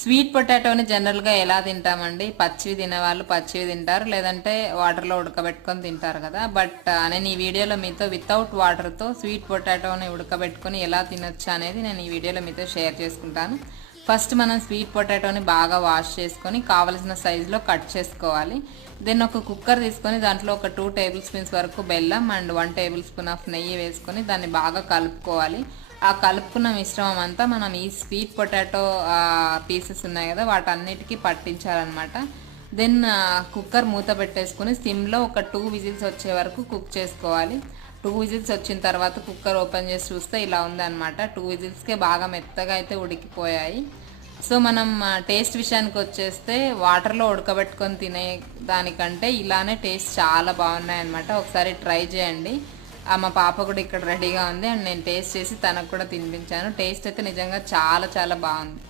Sweet పొటాటోని జనరల్గా ఎలా తింటామండి? పచ్చివి తినేవాళ్ళు పచ్చివి తింటారు, లేదంటే వాటర్లో ఉడకబెట్టుకొని తింటారు కదా. బట్ నేను ఈ వీడియోలో మీతో వితౌట్ వాటర్తో స్వీట్ పొటాటోని ఉడకబెట్టుకొని ఎలా తినొచ్చు అనేది నేను ఈ వీడియోలో మీతో షేర్ చేసుకుంటాను. ఫస్ట్ మనం స్వీట్ పొటాటోని బాగా వాష్ చేసుకొని కావలసిన సైజులో కట్ చేసుకోవాలి. దెన్ ఒక కుక్కర్ తీసుకొని దాంట్లో ఒక 2 టేబుల్ స్పూన్స్ వరకు బెల్లం అండ్ 1 టేబుల్ స్పూన్ ఆఫ్ నెయ్యి వేసుకొని దాన్ని బాగా కలుపుకోవాలి. ఆ కలుపుకున్న మిశ్రమం అంతా మనం ఈ స్వీట్ పొటాటో పీసెస్ ఉన్నాయి కదా వాటన్నిటికీ పట్టించాలన్నమాట. దెన్ కుక్కర్ మూత పెట్టేసుకొని సిమ్లో ఒక 2 విజిల్స్ వచ్చే వరకు కుక్ చేసుకోవాలి. 2 విజిల్స్ వచ్చిన తర్వాత కుక్కర్ ఓపెన్ చేసి చూస్తే ఇలా ఉందన్నమాట. 2 విజిల్స్కే బాగా మెత్తగా అయితే ఉడికిపోయాయి. సో మనం టేస్ట్ విషయానికి వచ్చేస్తే వాటర్లో ఉడకబెట్టుకొని తినే దానికంటే ఇలానే టేస్ట్ చాలా బాగున్నాయి అన్నమాట. ఒకసారి ట్రై చేయండి. మా పాప కూడా ఇక్కడ రెడీగా ఉంది అండ్ నేను టేస్ట్ చేసి తనకు కూడా తినిపించాను. టేస్ట్ అయితే నిజంగా చాలా చాలా బాగుంది.